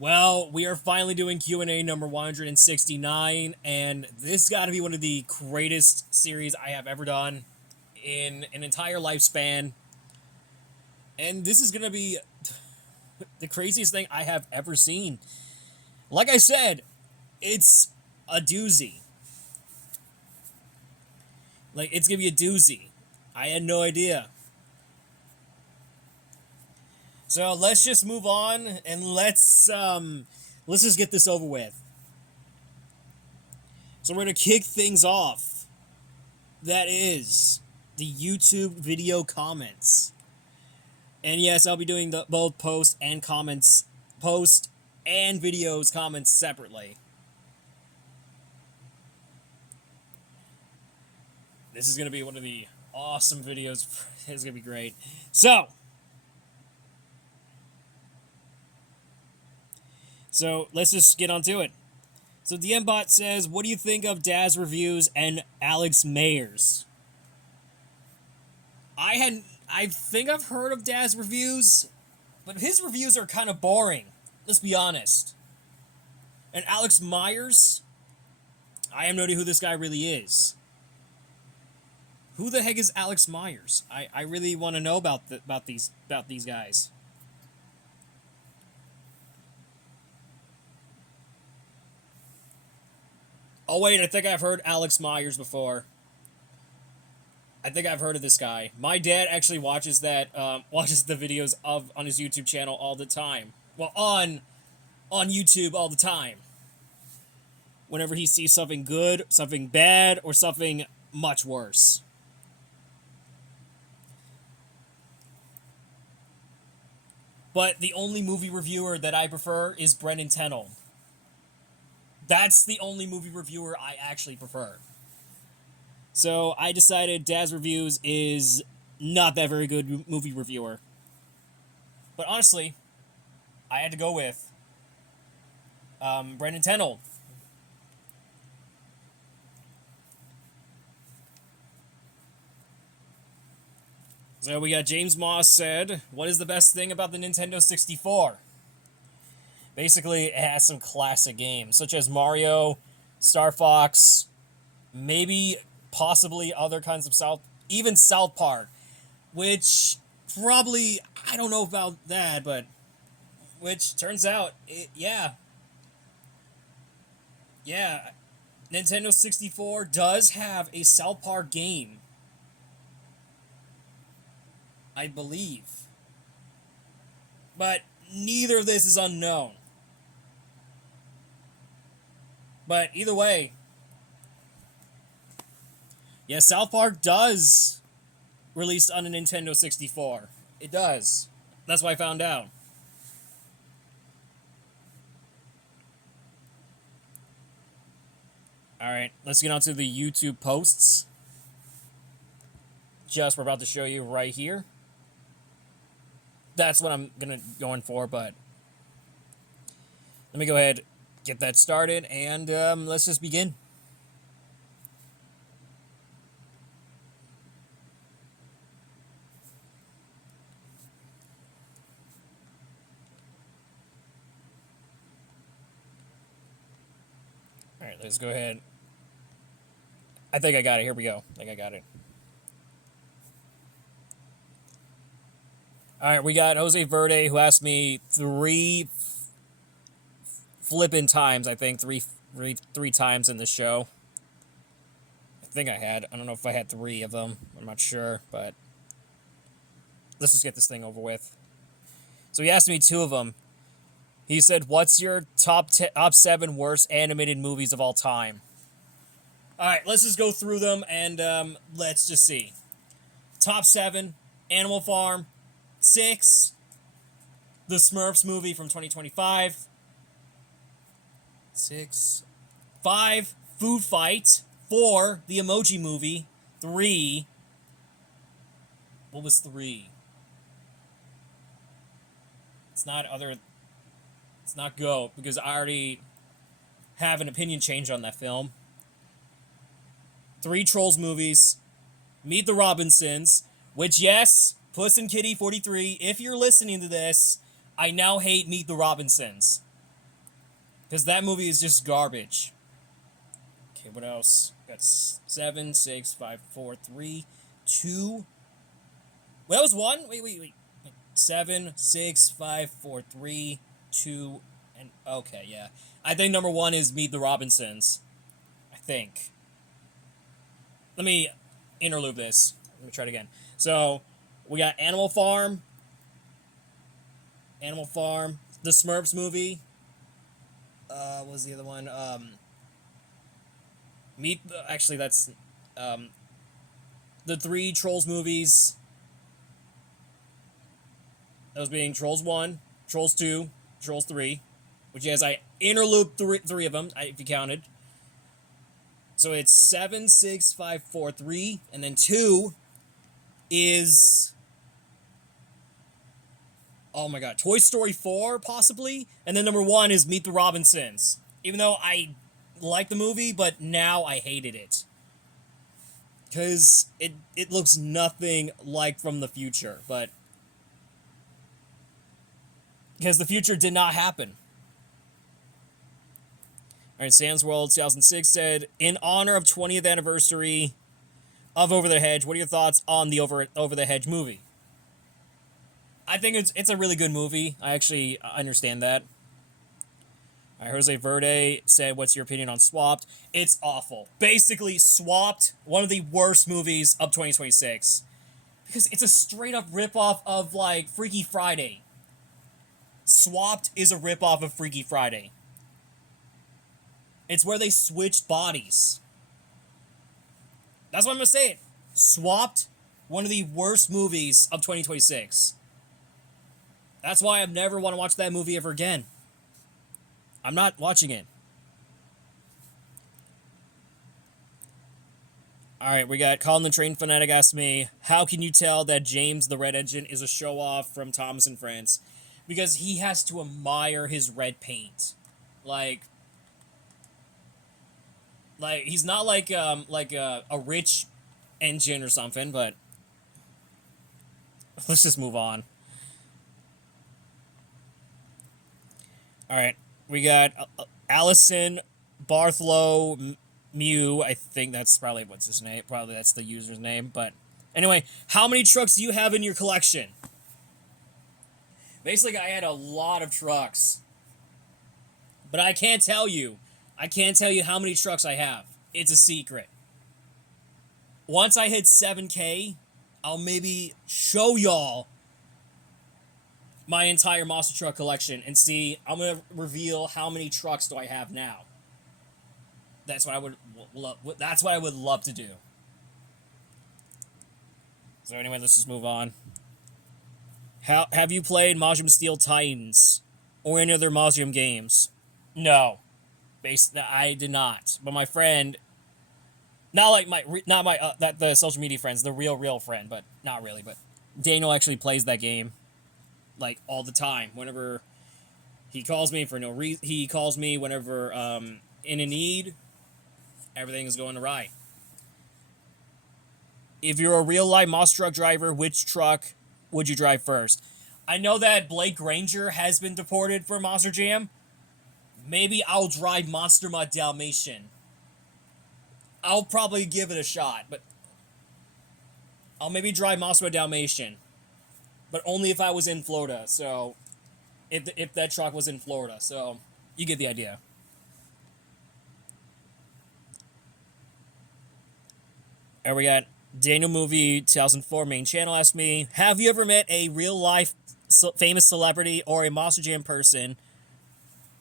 Well, we are finally doing Q&A number 169, and this got to be one of the greatest series I have ever done in an entire lifespan. And this is going to be the craziest thing I have ever seen. Like I said, it's a doozy. Like, it's going to be a doozy. I had no idea. So let's just move on and let's just get this over with. So we're going to kick things off. That is the YouTube video comments. And yes, I'll be doing both post and videos comments separately. This is going to be one of the awesome videos. It's going to be great. So let's just get on to it. So DMBot says, what do you think of Daz reviews and Alex Mayer's? I think I've heard of Daz reviews, but his reviews are kind of boring. Let's be honest. And Alex Myers, I have no idea who this guy really is. Who the heck is Alex Myers? I really want to know about these guys. Oh wait, I think I've heard Alex Myers before. I think I've heard of this guy. My dad actually watches watches the videos on his YouTube channel all the time. Well, on YouTube all the time. Whenever he sees something good, something bad, or something much worse. But the only movie reviewer that I prefer is Brendan Tennell. That's the only movie reviewer I actually prefer. So I decided Daz Reviews is not that very good movie reviewer. But honestly, I had to go with Brendan Tennell. So we got James Moss said, what is the best thing about the Nintendo 64? Basically, it has some classic games, such as Mario, Star Fox, maybe possibly other kinds of even South Park, which probably, I don't know about that, but which turns out, yeah, Nintendo 64 does have a South Park game, I believe, but neither of this is unknown. But either way, yeah, South Park does release on a Nintendo 64. It does. That's what I found out. Alright, let's get on to the YouTube posts. Just we're about to show you right here. That's what I'm going for, but let me go ahead, get that started, and let's just begin. Alright, let's go ahead. I think I got it. Here we go. I think I got it. Alright, we got Jose Verde, who asked me three flippin' times, I think. Three times in the show. I think I don't know if I had three of them. I'm not sure, but let's just get this thing over with. So he asked me two of them. He said, what's your top 7 worst animated movies of all time? Alright, let's just go through them, and let's just see. Top 7, Animal Farm. 6, the Smurfs movie from 2025. 6. 5, Food Fight. 4, the Emoji Movie. 3, what was 3? It's not Go, because I already have an opinion change on that film. 3 Trolls movies. Meet the Robinsons, which, yes, Puss and Kitty 43, if you're listening to this, I now hate Meet the Robinsons. Because that movie is just garbage. Okay, what else? Got 7, 6, 5, 4, 3, 2. Well, that was 1? Wait. 7, 6, 5, 4, 3, 2, and... Okay, yeah. I think number 1 is Meet the Robinsons. I think. Let me interlude this. Let me try it again. So, we got Animal Farm, the Smurfs movie. What was the other one? Actually, that's the 3 Trolls movies. Those being Trolls 1, Trolls 2, Trolls 3, which is I interlooped 3 of them, if you counted. So it's 7, 6, 5, 4, 3, and then 2 is... Oh my god, Toy Story 4, possibly? And then number 1 is Meet the Robinsons. Even though I like the movie, but now I hated it. Because it looks nothing like from the future, but... Because the future did not happen. Alright, Sans World 2006 said, in honor of 20th anniversary of Over the Hedge, what are your thoughts on the Over the Hedge movie? I think it's a really good movie. I actually understand that. Jose Verde said, what's your opinion on Swapped? It's awful. Basically, Swapped, one of the worst movies of 2026. Because it's a straight-up ripoff of, like, Freaky Friday. Swapped is a ripoff of Freaky Friday. It's where they switched bodies. That's what I'm going to say. Swapped, one of the worst movies of 2026. That's why I never want to watch that movie ever again. I'm not watching it. Alright, we got Colin the Train Fanatic asked me, how can you tell that James the Red Engine is a show-off from Thomas and Friends? Because he has to admire his red paint. Like he's not like a rich engine or something, but let's just move on. Alright, we got Allison Bartholow Mew. I think that's probably what's his name. Probably that's the user's name. But anyway, how many trucks do you have in your collection? Basically, I had a lot of trucks. But I can't tell you. I can't tell you how many trucks I have. It's a secret. Once I hit 7K, I'll maybe show y'all my entire monster truck collection and see. I'm going to reveal how many trucks do I have now. That's what I would love to do. So anyway, let's just move on. Have you played Majum Steel Titans or any other Majum games? No. I did not. But my friend, the social media friends, the real friend, but not really, but Daniel actually plays that game like all the time. Whenever he calls me for no reason, he calls me whenever in a need. Everything is going right. If you're a real life monster truck driver, which truck would you drive first? I know that Blake Granger has been deported for Monster Jam. Maybe I'll drive Monster Mutt Dalmatian. I'll probably give it a shot, but I'll maybe drive Monster Mutt Dalmatian. But only if I was in Florida, so if that truck was in Florida, so you get the idea. And we got Daniel Movie 2004 main channel asked me, have you ever met a real life famous celebrity or a Monster Jam person?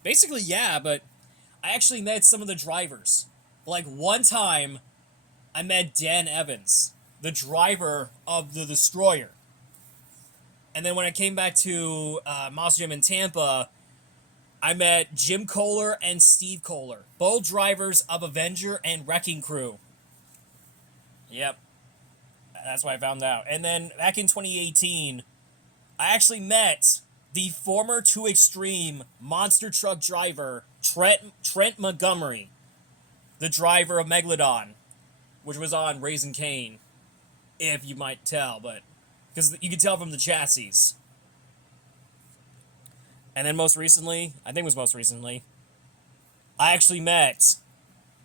Basically, yeah, but I actually met some of the drivers. Like, one time, I met Dan Evans, the driver of the Destroyer. And then when I came back to Monster Jam in Tampa, I met Jim Kohler and Steve Kohler, both drivers of Avenger and Wrecking Crew. Yep. That's why I found out. And then back in 2018, I actually met the former 2 Extreme monster truck driver, Trent Montgomery, the driver of Megalodon, which was on Raising Cane, if you might tell, but because you could tell from the chassis. And then most recently, I actually met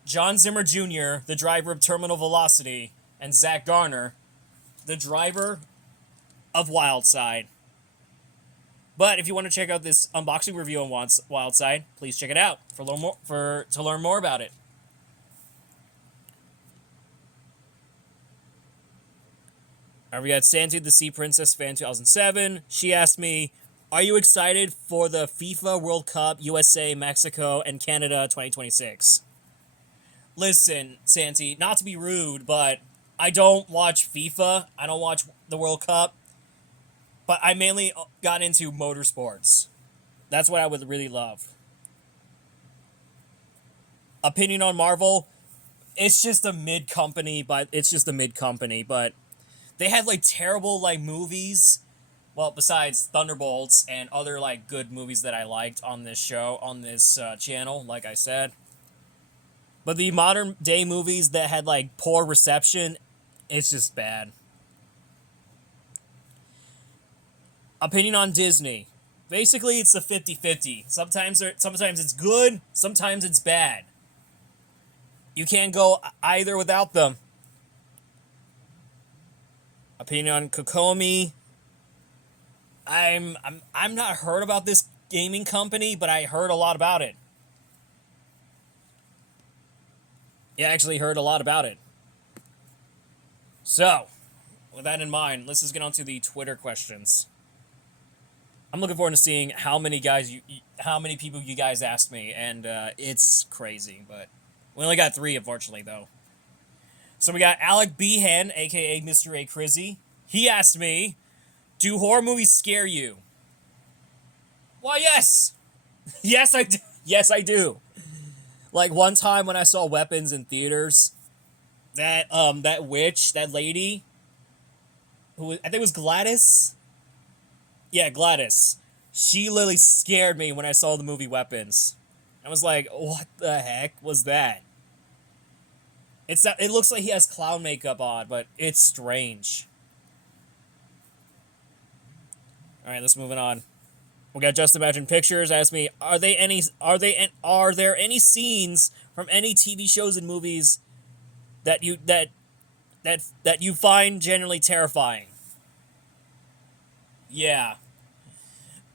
John Zimmer Jr., the driver of Terminal Velocity, and Zach Garner, the driver of Wildside. But if you want to check out this unboxing review on Wildside, please check it out to learn more about it. Alright, we got Santi the Sea Princess fan 2007. She asked me, "Are you excited for the FIFA World Cup USA, Mexico, and Canada 2026?" Listen, Santi, not to be rude, but I don't watch FIFA. I don't watch the World Cup. But I mainly got into motorsports. That's what I would really love. Opinion on Marvel? It's just a mid company, but they had like terrible like movies. Well, besides Thunderbolts and other like good movies that I liked on this show, on this channel, like I said. But the modern day movies that had like poor reception, it's just bad. Opinion on Disney. Basically, it's a 50-50. Sometimes it's good, sometimes it's bad. You can't go either without them. Opinion on Kokomi. I'm not heard about this gaming company, but I heard a lot about it. Yeah, I actually heard a lot about it. So, with that in mind, let's just get on to the Twitter questions. I'm looking forward to seeing how many people you guys asked me, and it's crazy, but we only got 3, unfortunately, though. So we got Alec Behan, aka Mr. A. Crizzy. He asked me, "Do horror movies scare you?" Well, yes! Yes, I do. Yes, I do. Like, one time when I saw Weapons in theaters, that witch, that lady, I think it was Gladys? Yeah, Gladys. She literally scared me when I saw the movie Weapons. I was like, what the heck was that? It looks like he has clown makeup on, but it's strange. Alright, let's move on. We got Just Imagine Pictures asked me, are there any scenes from any TV shows and movies that you find generally terrifying? Yeah.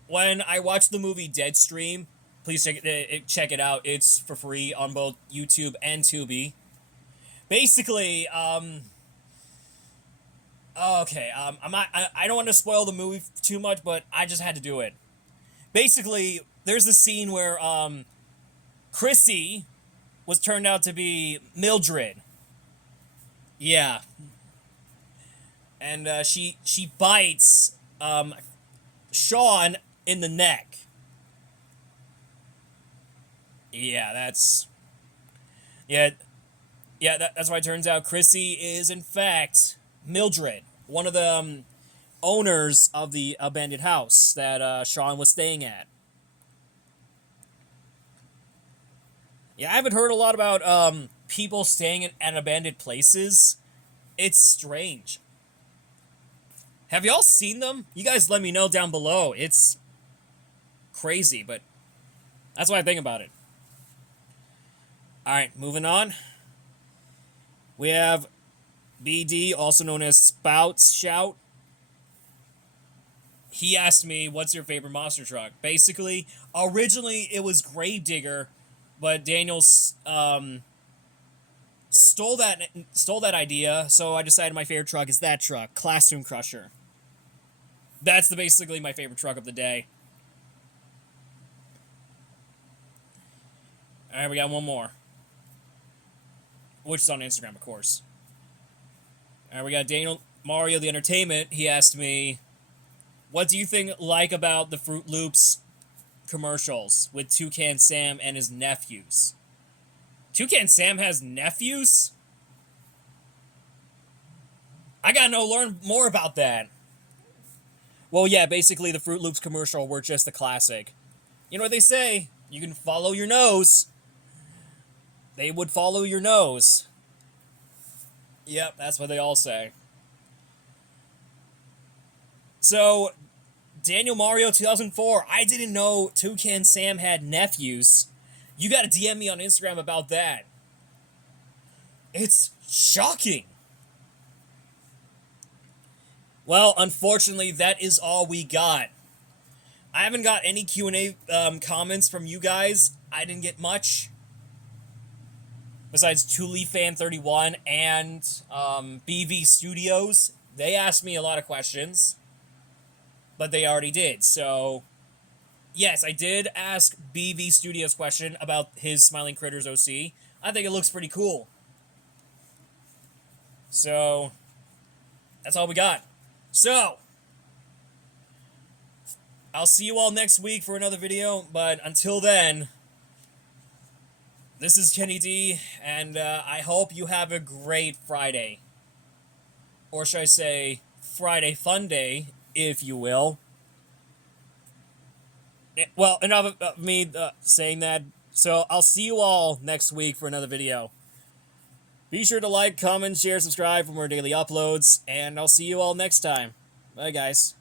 When I watched the movie Deadstream, please check it out. It's for free on both YouTube and Tubi. Basically, okay, I don't want to spoil the movie too much, but I just had to do it. Basically, there's a scene where Chrissy was turned out to be Mildred. Yeah. And she bites Sean in the neck. Yeah, that's that's why it turns out Chrissy is in fact Mildred, one of the owners of the abandoned house that Sean was staying at. Yeah, I haven't heard a lot about people staying at abandoned places. It's strange. Have y'all seen them? You guys let me know down below. It's crazy, but that's what I think about it. Alright, moving on. We have BD, also known as Spouts Shout. He asked me, what's your favorite monster truck? Basically, originally it was Gravedigger, but Daniel stole that idea, so I decided my favorite truck is that truck, Classroom Crusher. That's basically my favorite truck of the day. Alright, we got one more. Which is on Instagram, of course. Alright, we got Daniel Mario the Entertainment. He asked me, what do you like about the Fruit Loops commercials with Toucan Sam and his nephews? Toucan Sam has nephews? I gotta learn more about that. Well, yeah, basically the Fruit Loops commercial were just a classic. You know what they say? You can follow your nose. They would follow your nose. Yep, that's what they all say. So, Daniel Mario 2004, I didn't know Toucan Sam had nephews. You gotta DM me on Instagram about that. It's shocking. Well, unfortunately, that is all we got. I haven't got any Q&A comments from you guys. I didn't get much. Besides TuliFan31 and BV Studios. They asked me a lot of questions. But they already did, so... Yes, I did ask BV Studios question about his Smiling Critters OC. I think it looks pretty cool. So... That's all we got. So... I'll see you all next week for another video, but until then... This is Kenny D, and I hope you have a great Friday. Or should I say, Friday Fun Day, if you will. Well, enough of me saying that. So, I'll see you all next week for another video. Be sure to like, comment, share, subscribe for more daily uploads, and I'll see you all next time. Bye, guys.